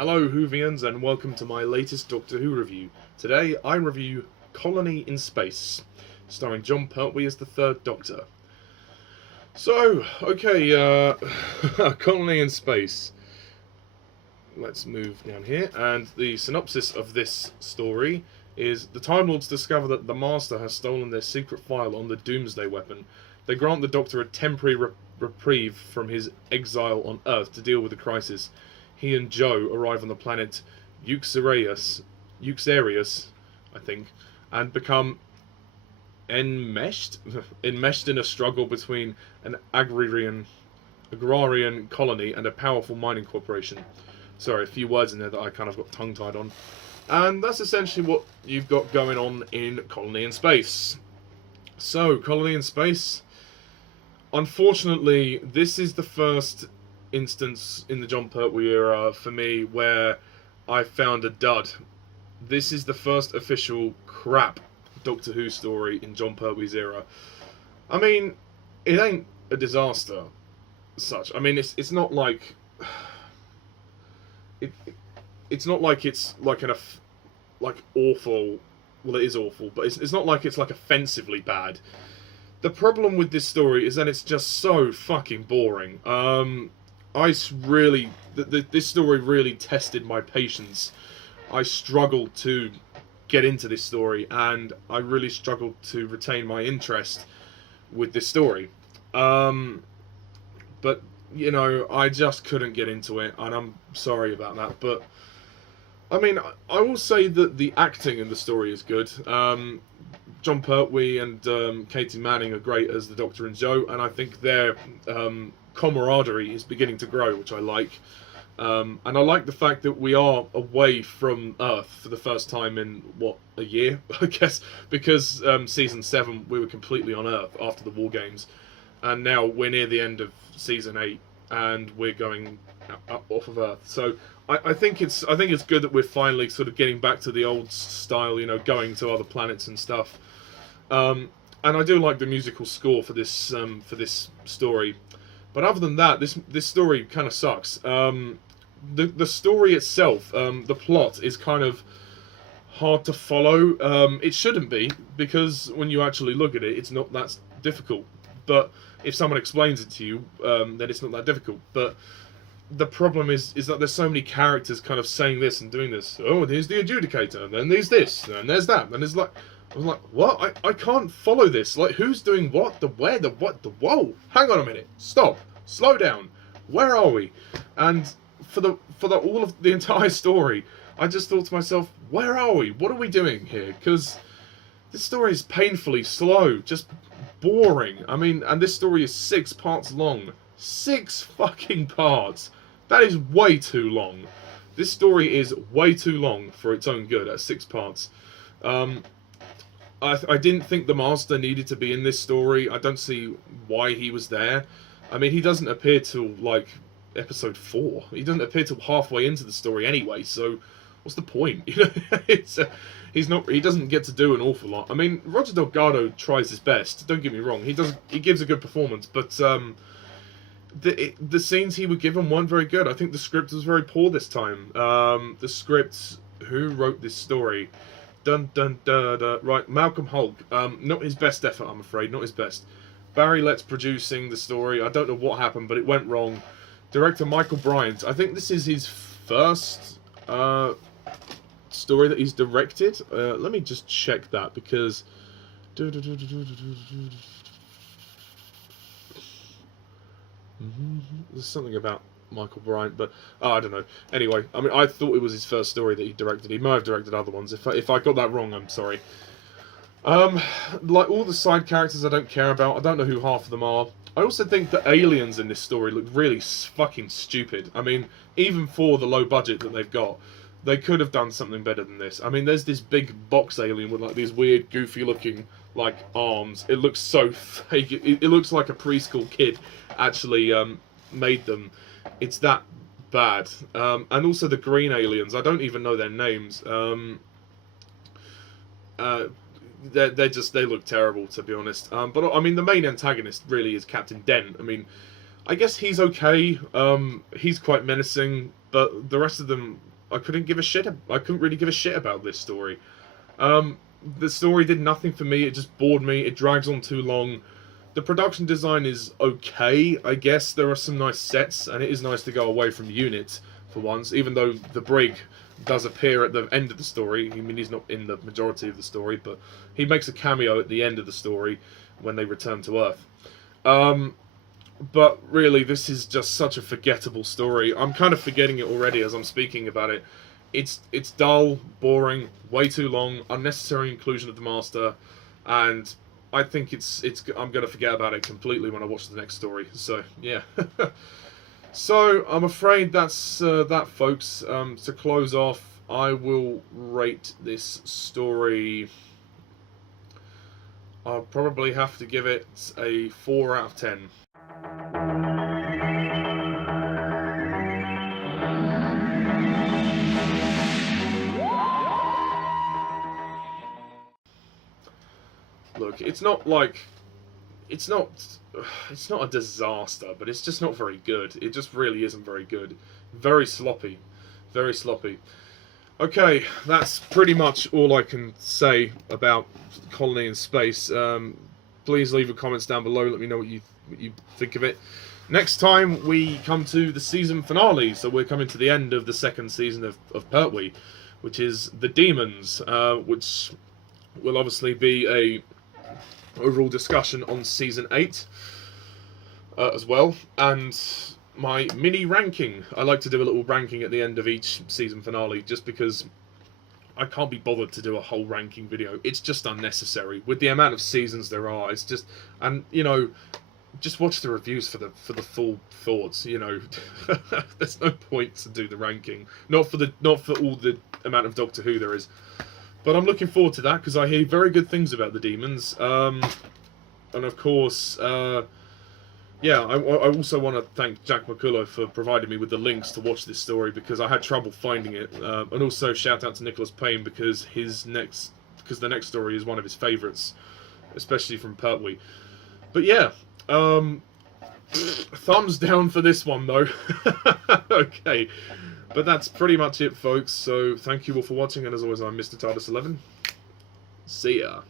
Hello Whovians and welcome to my latest Doctor Who review. Today I review Colony in Space, starring Jon Pertwee as the third Doctor. So, okay, Colony in Space. Let's move down here, and the synopsis of this story is: the Time Lords discover that the Master has stolen their secret file on the Doomsday weapon. They grant the Doctor a temporary reprieve from his exile on Earth to deal with the crisis. He and Jo arrive on the planet Euxarius, I think, and become enmeshed in a struggle between an agrarian colony and a powerful mining corporation. Sorry, a few words in there that I kind of got tongue-tied on. And that's essentially what you've got going on in Colony in Space. So, Colony in Space. Unfortunately, this is the first instance in the Jon Pertwee era for me where I found a dud. This is the first official crap Doctor Who story in Jon Pertwee's era. I mean, it ain't a disaster as such. I mean, it's not like it's not like it's like like awful. Well, it is awful, but it's not like it's like offensively bad. The problem with this story is that it's just so fucking boring. This story really tested my patience. I struggled to get into this story, and I really struggled to retain my interest with this story. But, you know, I just couldn't get into it, and I'm sorry about that. But, I mean, I will say that the acting in the story is good. Jon Pertwee and Katy Manning are great as the Doctor and Jo, and I think their camaraderie is beginning to grow, which I like. And I like the fact that we are away from Earth for the first time in, what, a year, I guess, because Season 7 we were completely on Earth after the War Games, and now we're near the end of Season 8 and we're going up off of Earth. So I think it's good that we're finally sort of getting back to the old style, you know, going to other planets and stuff. And I do like the musical score for this story. But other than that, this story kind of sucks. The story itself, the plot is kind of hard to follow. It shouldn't be, because when you actually look at it, it's not that difficult. But if someone explains it to you, then it's not that difficult. But the problem is that there's so many characters kind of saying this and doing this. Oh, here's the adjudicator, and then there's this, and there's that, and it's like, I was like, what? I can't follow this. Like, who's doing what? The where? The what? The whoa? Hang on a minute. Stop. Slow down. Where are we? And for all of the entire story, I just thought to myself, where are we? What are we doing here? Because this story is painfully slow, just boring. I mean, and this story is 6 parts long. 6 fucking parts. That is way too long. This story is way too long for its own good at 6 parts. I didn't think the Master needed to be in this story. I don't see why he was there. I mean, he doesn't appear till, like, episode 4. He doesn't appear till halfway into the story anyway, so what's the point? You know, he doesn't get to do an awful lot. I mean, Roger Delgado tries his best, don't get me wrong. He gives a good performance, but the scenes he were given weren't very good. I think the script was very poor this time. The script, who wrote this story? Dun dun dun dun. Right, Malcolm Hulke. Not his best effort, I'm afraid. Not his best. Barry Letts producing the story. I don't know what happened, but it went wrong. Director Michael Bryant. I think this is his first story that he's directed. Let me just check that, because there's something about Michael Bryant, but I don't know. Anyway, I mean, I thought it was his first story that he directed. He might have directed other ones. If I got that wrong, I'm sorry. Like all the side characters I don't care about. I don't know who half of them are. I also think the aliens in this story look really fucking stupid. I mean, even for the low budget that they've got, they could have done something better than this. I mean, there's this big box alien with like these weird, goofy looking like arms. It looks so fake. It looks like a preschool kid actually made them. It's that bad. And also the green aliens. I don't even know their names. They look terrible, to be honest. But I mean, the main antagonist really is Captain Dent. I mean, I guess he's okay. He's quite menacing, but the rest of them I couldn't give a shit. I couldn't really give a shit about this story. The story did nothing for me. It just bored me. It drags on too long. The production design is okay, I guess. There are some nice sets, and it is nice to go away from Unit for once, even though the brig does appear at the end of the story. I mean, he's not in the majority of the story, but he makes a cameo at the end of the story when they return to Earth. But really, this is just such a forgettable story. I'm kind of forgetting it already as I'm speaking about it. It's dull, boring, way too long, unnecessary inclusion of the Master, and I think I'm going to forget about it completely when I watch the next story. So, yeah. So, I'm afraid that's that, folks. To close off, I will rate this story. I'll probably have to give it a 4 out of 10. Look, it's not a disaster, but it's just not very good. It just really isn't very good. Very sloppy. Very sloppy. Okay, that's pretty much all I can say about Colony in Space. Please leave your comments down below. Let me know what you think of it. Next time we come to the season finale, so we're coming to the end of the second season of Pertwee, which is The Demons, which will obviously be a overall discussion on season 8 as well, and my mini ranking. I like to do a little ranking at the end of each season finale, just because I can't be bothered to do a whole ranking video. It's just unnecessary with the amount of seasons there are. It's just, and you know, just watch the reviews for the full thoughts. You know, there's no point to do the ranking. Not for all the amount of Doctor Who there is. But I'm looking forward to that because I hear very good things about the Demons. And of course, yeah, I also want to thank Jack McCullough for providing me with the links to watch this story because I had trouble finding it. And also shout out to Nicholas Payne because the next story is one of his favourites, especially from Pertwee. But yeah, thumbs down for this one though. Okay. But that's pretty much it, folks. So thank you all for watching, and as always, I'm Mr. TARDIS11. See ya.